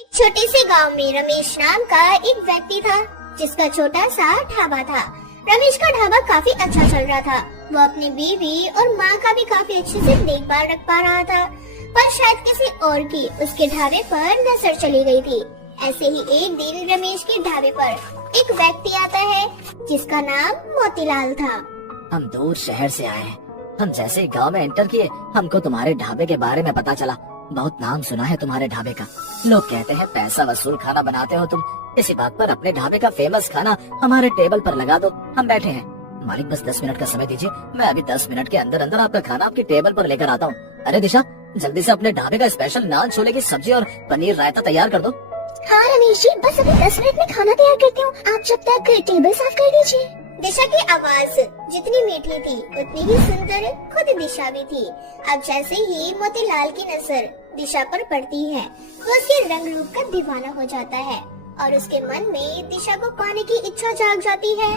एक छोटे से गांव में रमेश नाम का एक व्यक्ति था जिसका छोटा सा ढाबा था। रमेश का ढाबा काफी अच्छा चल रहा था। वो अपनी बीवी और माँ का भी काफी अच्छे से देखभाल रख पा रहा था, पर शायद किसी और की उसके ढाबे पर नजर चली गई थी। ऐसे ही एक दिन रमेश के ढाबे पर एक व्यक्ति आता है जिसका नाम मोतीलाल था। हम दूर शहर से आए हैं। हम जैसे ही गांव में एंटर किए, हमको तुम्हारे ढाबे के बारे में पता चला। बहुत नाम सुना है तुम्हारे ढाबे का। लोग कहते हैं पैसा वसूल खाना बनाते हो तुम। इसी बात पर अपने ढाबे का फेमस खाना हमारे टेबल पर लगा दो। हम बैठे हैं। मालिक बस 10 मिनट का समय दीजिए, मैं अभी 10 मिनट के अंदर अंदर आपका खाना आपकी टेबल पर लेकर आता हूँ। अरे दिशा, जल्दी से अपने ढाबे का स्पेशल नान छोले की सब्जी और पनीर रायता तैयार कर दो। हाँ रमेश जी, बस अभी 10 मिनट में खाना तैयार करती हूँ। आप जब तक टेबल साफ कर दीजिए। दिशा की आवाज जितनी मीठी थी उतनी ही सुंदर खुद दिशा भी थी। अब जैसे ही मोतीलाल की नजर दिशा पर पड़ती है, वो उसके रंग रूप का दीवाना हो जाता है और उसके मन में दिशा को पाने की इच्छा जाग जाती है।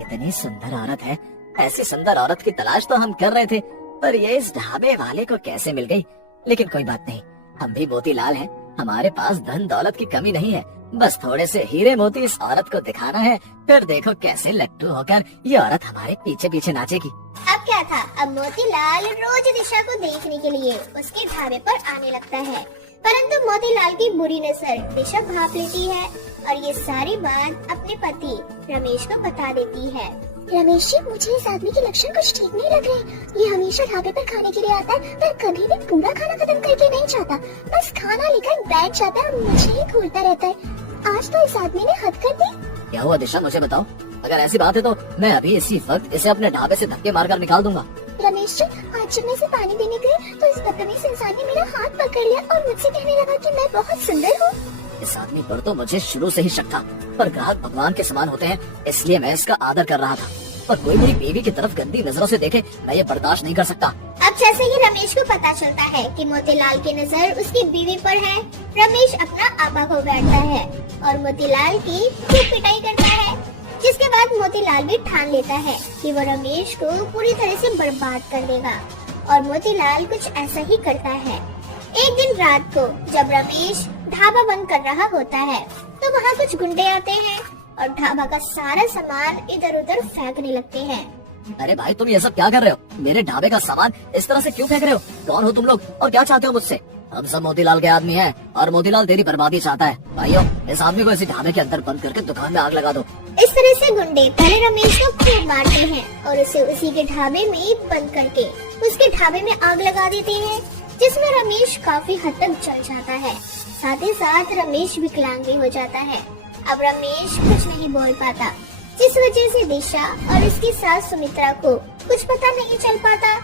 इतनी सुंदर औरत है, ऐसी सुंदर औरत की तलाश तो हम कर रहे थे, पर ये इस ढाबे वाले को कैसे मिल गई। लेकिन कोई बात नहीं, हम भी मोतीलाल हैं। हमारे पास धन दौलत की कमी नहीं है, बस थोड़े से हीरे मोती इस औरत को दिखाना है। फिर देखो कैसे लट्टू होकर ये औरत हमारे पीछे पीछे नाचेगी। अब क्या था, अब मोतीलाल रोज दिशा को देखने के लिए उसके ढाबे पर आने लगता है, परंतु मोतीलाल की बुरी नजर दिशा भांप लेती है और ये सारी बात अपने पति रमेश को बता देती है। रमेश जी, मुझे इस आदमी के लक्षण कुछ ठीक नहीं लग रहे। ये हमेशा ढाबे पर खाने के लिए आता है, पर कभी भी पूरा खाना खत्म करके नहीं जाता। बस खाना लेकर बैठ जाता है और मुझे ही घूरता रहता है। आज तो इस आदमी ने हद कर दी। क्या हुआ दिशा, मुझे बताओ। अगर ऐसी बात है तो मैं अभी इसी वक्त इसे अपने ढाबे से धक्के मारकर निकाल दूंगा। रमेश जी, आज जब मैं इसे पानी देने गई तो इस बदतमीज इंसान ने मेरा हाथ पकड़ लिया और मुझसे कहने लगा कि मैं बहुत सुंदर हूँ। इस आदमी पर तो मुझे शुरू से ही शक था, पर ग्राहक भगवान के समान होते हैं, इसलिए मैं इसका आदर कर रहा था। पर कोई मेरी बीवी की तरफ गंदी नजरों से देखे, मैं ये बर्दाश्त नहीं कर सकता। अब जैसे ही रमेश को पता चलता है कि मोतीलाल की नजर उसकी बीवी पर है, रमेश अपना आपा खो बैठता है और मोतीलाल की खूब पिटाई करता है। जिसके बाद मोतीलाल भी ठान लेता है कि वो रमेश को पूरी तरह से बर्बाद कर देगा और मोतीलाल कुछ ऐसा ही करता है। एक दिन रात को जब रमेश ढाबा बंद कर रहा होता है तो वहाँ कुछ गुंडे आते हैं और ढाबा का सारा सामान इधर उधर फेंकने लगते हैं। अरे भाई, तुम ये सब क्या कर रहे हो? मेरे ढाबे का सामान इस तरह से क्यों फेंक रहे हो? कौन हो तुम लोग और क्या चाहते हो मुझसे? हम सब मोतीलाल के आदमी हैं और मोतीलाल तेरी बर्बादी चाहता है। भाइयों, इस आदमी को इसी ढाबे के अंदर बंद करके दुकान में आग लगा दो। इस तरह से गुंडे पहले रमेश को खूब मारते हैं और उसे उसी के ढाबे में बंद करके उसके ढाबे में आग लगा देते हैं, जिसमें रमेश काफी हद तक जल जाता है। साथ ही साथ रमेश विकलांग भी हो जाता है। अब रमेश कुछ नहीं बोल पाता, जिस वजह से दिशा और उसकी सास सुमित्रा को कुछ पता नहीं चल पाता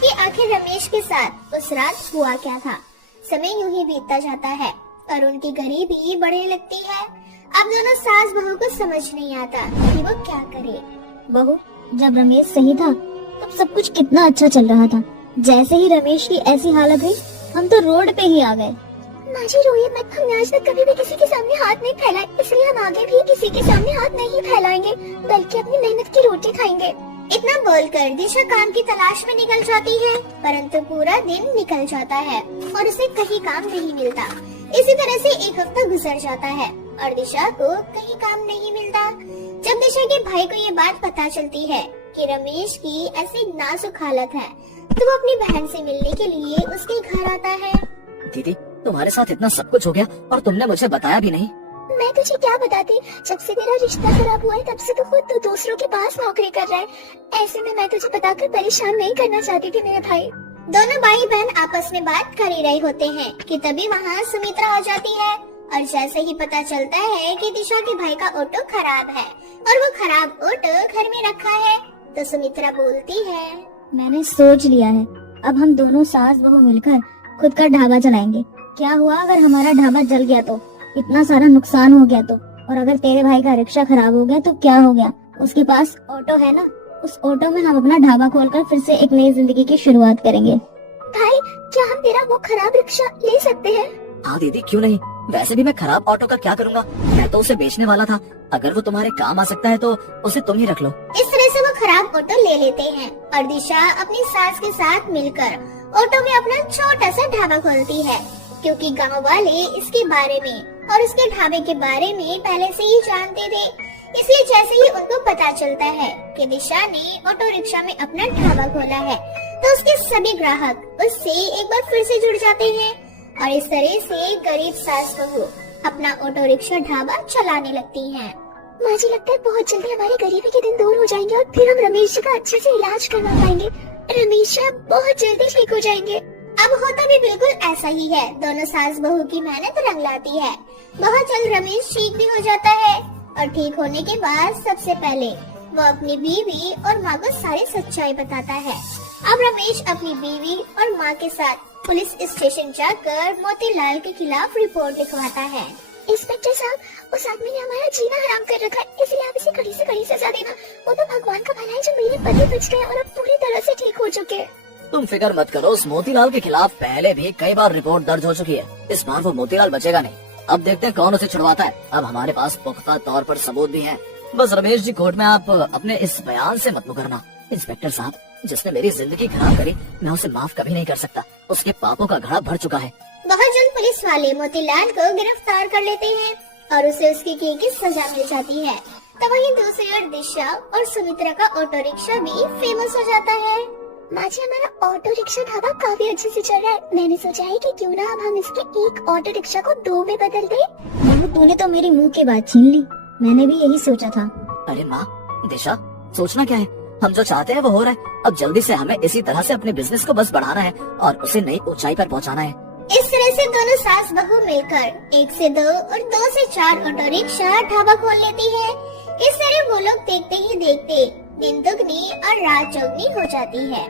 कि आखिर रमेश के साथ उस रात हुआ क्या था। समय यूं ही बीतता जाता है और उनकी गरीबी बढ़ने लगती है। अब दोनों सास बहू को समझ नहीं आता कि वो क्या करे। बहू, जब रमेश सही था तब सब कुछ कितना अच्छा चल रहा था। जैसे ही रमेश की ऐसी हालत हुई, हम तो रोड पे ही आ गए। माँ जी रोइए मत, हमने आज तक कभी भी किसी के सामने हाथ नहीं फैलाए, इसलिए हम आगे भी किसी के सामने हाथ नहीं फैलाएंगे, बल्कि अपनी मेहनत की रोटी खाएंगे। इतना बोलकर दिशा काम की तलाश में निकल जाती है, परंतु पूरा दिन निकल जाता है और उसे कहीं काम नहीं मिलता। इसी तरह से एक हफ्ता गुजर जाता है और दिशा को कहीं काम नहीं मिलता। जब दिशा के भाई को ये बात पता चलती है कि रमेश की ऐसी नाजुक हालत है, तो वो अपनी बहन से मिलने के लिए उसके घर आता है। दीदी, तुम्हारे साथ इतना सब कुछ हो गया और तुमने मुझे बताया भी नहीं। मैं तुझे क्या बताती, जब से तेरा रिश्ता खराब हुआ है तब से तो खुद तो दूसरों के पास नौकरी कर रहा है। ऐसे में मैं तुझे बताकर परेशान नहीं करना चाहती थी मेरे भाई। दोनों भाई बहन आपस में बात कर ही रहे होते हैं कि तभी वहाँ सुमित्रा आ जाती है और जैसे ही पता चलता है कि दिशा के भाई का ऑटो खराब है और वो खराब ऑटो घर में रखा है, तो सुमित्रा बोलती है, मैंने सोच लिया है, अब हम दोनों सास बहू मिलकर खुद का ढाबा चलाएंगे। क्या हुआ अगर हमारा ढाबा जल गया तो? इतना सारा नुकसान हो गया तो? और अगर तेरे भाई का रिक्शा खराब हो गया तो क्या हो गया? उसके पास ऑटो है ना, उस ऑटो में हम अपना ढाबा खोलकर फिर से एक नई जिंदगी की शुरुआत करेंगे। भाई, क्या हम तेरा वो खराब रिक्शा ले सकते हैं? हाँ दीदी, क्यों नहीं। वैसे भी मैं खराब ऑटो का क्या करूँगा, मैं तो उसे बेचने वाला था। अगर वो तुम्हारे काम आ सकता है तो उसे तुम ही रख लो। इस तरह से वो खराब ऑटो ले लेते हैं और दिशा अपनी सास के साथ मिलकर ऑटो में अपना छोटा सा ढाबा खोलती है। क्योंकि गांव वाले इसके बारे में और उसके ढाबे के बारे में पहले से ही जानते थे। इसलिए जैसे ही उनको पता चलता है कि दिशा ने ऑटो रिक्शा में अपना ढाबा खोला है, तो उसके सभी ग्राहक उससे एक बार फिर से जुड़ जाते हैं और इस तरह से गरीब सास बहू अपना ऑटो रिक्शा ढाबा चलाने लगती हैं। माँ जी, लगता है बहुत जल्दी हमारे गरीबी के दिन दूर हो जाएंगे और फिर हम रमेश जी का अच्छे से इलाज करवा पाएंगे। रमेश जी बहुत जल्दी ठीक हो जाएंगे। अब होता भी बिल्कुल ऐसा ही है। दोनों सास बहू की मेहनत रंग लाती है। बहुत जल्द रमेश ठीक भी हो जाता है और ठीक होने के बाद सबसे पहले वो अपनी बीवी और माँ को सारी सच्चाई बताता है। अब रमेश अपनी बीवी और माँ के साथ पुलिस स्टेशन जाकर मोतीलाल के खिलाफ रिपोर्ट लिखवाता है। इंस्पेक्टर साहब, उस आदमी ने हमारा जीना हराम कर रखा है, इसलिए आप इसे कड़ी से कड़ी सजा देना। वो तो भगवान का भला है जो मेरे पति बच गए और अब पूरी तरह से ठीक हो चुके हैं। तुम फिक्र मत करो, उस मोतीलाल के खिलाफ पहले भी कई बार रिपोर्ट दर्ज हो चुकी है। इस बार वो मोतीलाल बचेगा नहीं। अब देखते हैं कौन उसे छुड़वाता है। अब हमारे पास पुख्ता तौर पर सबूत भी हैं। बस रमेश जी, कोर्ट में आप अपने इस बयान से मत मुकरना। इंस्पेक्टर साहब, जिसने मेरी जिंदगी खराब करी, मैं उसे माफ कभी नहीं कर सकता। उसके पापों का घड़ा भर चुका है। बहुत जल्द पुलिस वाले मोतीलाल को गिरफ्तार कर लेते हैं और उसे उसकी की सजा मिल जाती है। तो वहीं दूसरी ओर दिशा और सुमित्रा का ऑटो रिक्शा भी फेमस हो जाता है। माँ जी, हमारा ऑटो रिक्शा ढाबा काफी अच्छे से चल रहा है। मैंने सोचा है कि क्यों ना अब हम इसके एक ऑटो रिक्शा को 2 में बदल दें। तूने तो मेरी मुंह की बात छीन ली। मैंने भी यही सोचा था। अरे माँ, दिशा, सोचना क्या है? हम जो चाहते हैं वो हो रहा है। अब जल्दी से हमें इसी तरह से अपने बिजनेस को बस बढ़ाना है और उसे नई ऊंचाई पर पहुंचाना है। इस तरह से दोनों सास बहू मिलकर 1 से 2 और 2 से 4 ऑटो रिक्शा ढाबा खोल लेती है। इस तरह वो लोग देखते ही देखते दिन दुगनी और रात चौगनी हो जाती है।